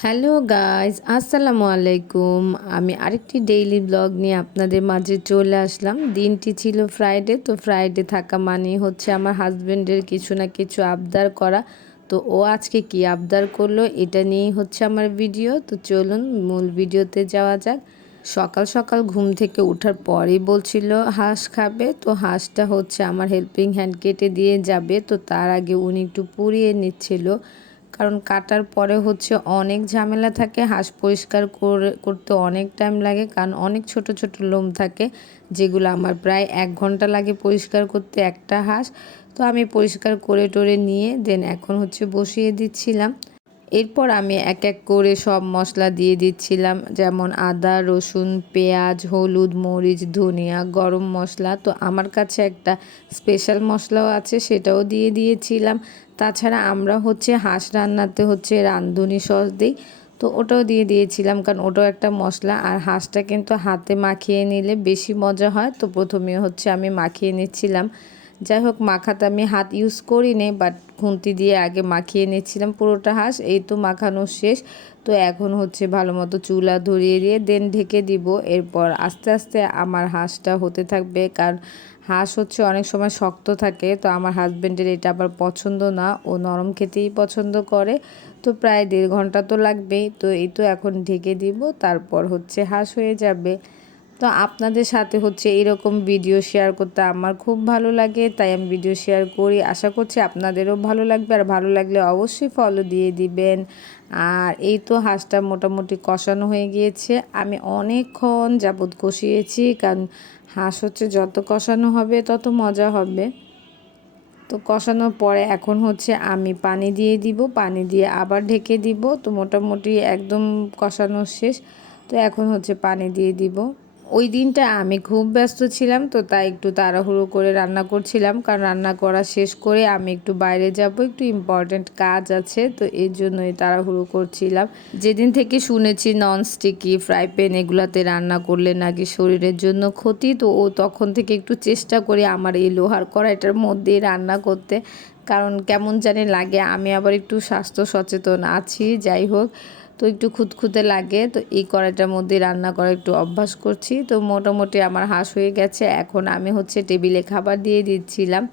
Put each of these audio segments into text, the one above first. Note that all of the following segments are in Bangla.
হ্যালো গাইজ আসসালামু আলাইকুম। আমি আরেকটি ডেইলি ব্লগ নিয়ে আপনাদের মাঝে চলে আসলাম। দিনটি ছিল ফ্রাইডে তো ফ্রাইডে থাকা মানে হচ্ছে আমার হাজব্যান্ডের কিছু না কিছু আবদার করা। তো ও আজকে কি আবদার করল এটা নিয়েই হচ্ছে আমার ভিডিও তো চলুন মূল ভিডিওতে যাওয়া যাক। সকাল সকাল ঘুম থেকে ওঠার পরেই বলছিল, হাঁস খাবে? তো হাঁসটা হচ্ছে আমার হেল্পিং হ্যান্ড কেটে দিয়ে যাবে। তো তার আগে উনি একটু পুড়িয়ে নিচ্ছিল। কারণ কাটার পরে হচ্ছে অনেক ঝামেলা থাকে, হাঁস পরিষ্কার করে, করতে অনেক টাইম লাগে, কারণ অনেক ছোট ছোট লোম থাকে, যেগুলো আমার প্রায় এক ঘণ্টা লাগে পরিষ্কার করতে একটা হাঁস। তো আমি পরিষ্কার করে টরে নিয়ে দেন এখন হচ্ছে বসিয়ে দিচ্ছিলাম। এরপর আমি এক এক করে সব মশলা দিয়ে দিচ্ছিলাম, যেমন আদা, রসুন, পেঁয়াজ, হলুদ, মরিচ, ধনিয়া, গরম মশলা। তো আমার কাছে একটা স্পেশাল মশলাও আছে, সেটাও দিয়ে দিয়েছিলাম। তাছাড়া আমরা হচ্ছে হাঁস রান্নাতে হচ্ছে রাঁধুনি সস দিই, তো ওটাও দিয়ে দিয়েছিলাম, কারণ ওটাও একটা মশলা। আর হাঁসটা কিন্তু হাতে মাখিয়ে নিলে বেশি মজা হয়, তো প্রথমে হচ্ছে আমি মাখিয়ে নিচ্ছিলাম। যাই হোক, মাখাতে আমি হাত ইউজ করিনি বাট খুন্তি দিয়ে আগে মাখিয়ে নিচ্ছিলাম পুরোটা হাঁস, এই তো মাখানো শেষ। তো এখন হচ্ছে ভালো মতো চুলা ধরিয়ে দিয়ে দেন ঢেকে দিব। এরপর আস্তে আস্তে আমার হাঁসটা হতে থাকবে, কারণ হাঁস হচ্ছে অনেক সময় শক্ত থাকে, তো আমার হাজব্যান্ডের এটা আবার পছন্দ না। ও নরম খেতেই পছন্দ করে। তো প্রায় দেড় ঘণ্টা তো লাগবেই। তো এই তো এখন ঢেকে দিব, তারপর হচ্ছে হাঁস হয়ে যাবে। তো আপনাদের সাথে হচ্ছে এরকম ভিডিও শেয়ার করতে আমার খুব ভালো লাগে, তাই আমি ভিডিও শেয়ার করি। আশা করছি আপনাদেরও ভালো লাগবে, আর ভালো লাগলে অবশ্যই ফলো দিয়ে দিবেন। আর এই তো হাঁসটা মোটামুটি কষানো হয়ে গিয়েছে। আমি অনেকক্ষণ যাবৎ কষিয়েছি, কারণ হাঁস হচ্ছে যত কষানো হবে তত মজা হবে। তো কষানোর পরে এখন হচ্ছে আমি পানি দিয়ে দিব, পানি দিয়ে আবার ঢেকে দিব। তো মোটামুটি একদম কষানো শেষ। তো এখন হচ্ছে পানি দিয়ে দিব। ওই দিনটা আমি খুব ব্যস্ত ছিলাম, তো তাই একটু তাড়াহুড়ো করে রান্না করছিলাম। কারণ রান্না করা শেষ করে আমি একটু বাইরে যাব, একটু ইম্পর্ট্যান্ট কাজ আছে, তো এই জন্যই তাড়াহুড়ো করছিলাম। যেদিন থেকে শুনেছি ননস্টিকি ফ্রাই প্যান এগুলাতে রান্না করলে নাকি শরীরের জন্য ক্ষতি, তো ও তখন থেকে একটু চেষ্টা করি আমার এই লোহার কড়াইটার মধ্যেই রান্না করতে। কারণ কেমন জানি লাগে, আমি আবার একটু স্বাস্থ্য সচেতন আছি, যাই হোক। তো একটু খুঁতখুঁতে লাগে। তো এই কড়াইটার মধ্যে রান্না করা একটু অভ্যাস করছি। তো মোটামুটি আমার হাঁস হয়ে গেছে। এখন আমি হচ্ছে টেবিলে খাবার দিয়ে দিচ্ছিলাম।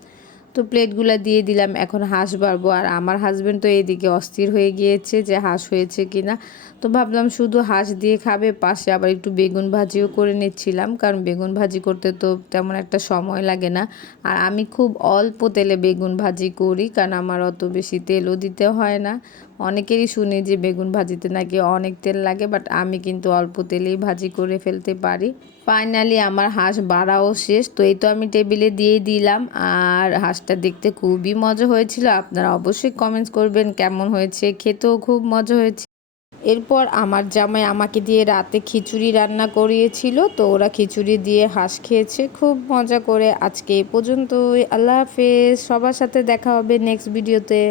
তো প্লেটগুলো দিয়ে দিলাম। এখন হাঁস বাড়বো। আর আমার হাজব্যান্ড তো এদিকে অস্থির হয়ে গিয়েছে যে হাঁস হয়েছে কিনা। তো ভাবলাম শুধু হাঁস দিয়ে খাবে। পাশে আবার একটু বেগুন ভাজিও করে নিচ্ছিলাম। কারণ বেগুন ভাজি করতে তো তেমন একটা সময় লাগে না। আর আমি খুব অল্প তেলে বেগুন ভাজি করি। কারণ আমার অত বেশি তেলও দিতে হয় না। অনেকেরই শুনি যে বেগুন ভাজিতে নাকি অনেক তেল লাগে বাট আমি কিন্তু অল্প তেলেই ভাজি করে ফেলতে পারি। ফাইনালি আমার হাঁস বাড়াও শেষ, তো এই তো আমি টেবিলে দিয়ে দিলাম। আর হাঁসটা দেখতে খুবই মজা হয়েছিল। আপনারা অবশ্যই কমেন্টস করবেন কেমন হয়েছে, খেতেও খুব মজা হয়েছে। এরপর আমার জামাই আমাকে দিয়ে রাতে খিচুড়ি রান্না করিয়েছিল, তো ওরা খিচুড়ি দিয়ে হাঁস খেয়েছে। খুব মজা করে আজকে এ পর্যন্তই। আল্লাহ হাফেজ। সবার সাথে দেখা হবে নেক্সট ভিডিওতে